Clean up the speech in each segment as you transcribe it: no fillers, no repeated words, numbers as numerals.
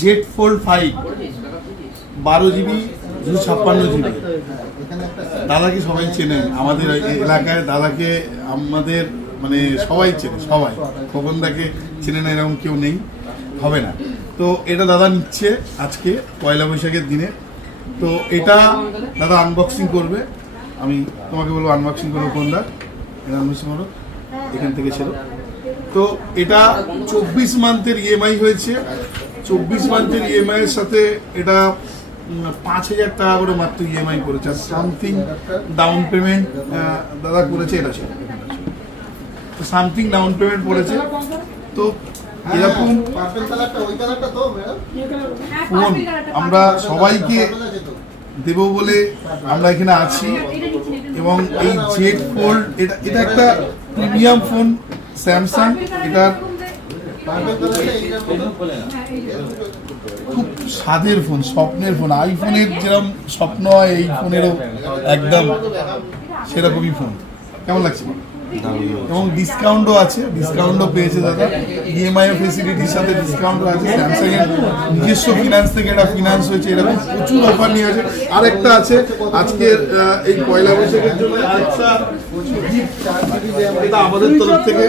Z fold 5 12 GB 256 GB। দাদাকে সবাই চেনেন আমাদের এলাকায়, দাদাকে আমাদের মানে সবাই চেনে, সবাই। খোকনদাকে চেনে না এরকম কেউ নেই, হবে না। তো এটা দাদা নিচ্ছে আজকে পয়লা বৈশাখের দিনে। তো এটা দাদা আনবক্সিং করবে, আমি তোমাকে বলবো আনবক্সিং করবো। খোকনদা এটা আনবক্সিং করো, এখান থেকে ছিল। তো এটা 24 মান্থের ইএমআই হয়েছে। 24 মান্থের ইএমআই এর সাথে এটা 5,000 টাকা করে মাত্র ইএমআই করেছে। আর সামথিং ডাউন পেমেন্ট দাদা করেছে, এটা ছিল তো সামথিং ডাউন পেমেন্ট পড়েছে। তো এরকম ফোন আমরা সবাইকে দেব বলে আমরা এখানে আছি। এবং এই জেড ফোল্ড এটা একটা প্রিমিয়াম ফোন স্যামসাং। এটার খুব স্বাদের ফোন, স্বপ্নের ফোন। আইফোনের যেরকম স্বপ্ন হয় এই ফোনেরও একদম সেরকমই ফোন। কেমন লাগছে? এবং ডিসকাউন্টও আছে, ডিসকাউন্টও পেয়েছে দাদা। ইএমআই ফেসিলিটির সাথে ডিসকাউন্টও আছে। স্যামসাং এর নিজস্ব ফিনান্স থেকে এটা ফিনান্স হয়েছে, এরকম প্রচুর অফার নিয়ে আছে। আরেকটা আছে আজকের এই পয়লা বৈশাখের জন্য আরেকটা এটা আমাদের তরফ থেকে।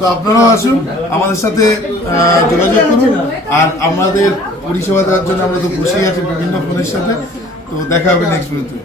তো আপনারাও আসুন, আমাদের সাথে যোগাযোগ করুন। আর আমাদের পরিষেবা দেওয়ার জন্য আমরা তো বসেই আছি বিভিন্ন ফোনের সাথে। তো দেখা হবে নেক্সট ভিডিওতে।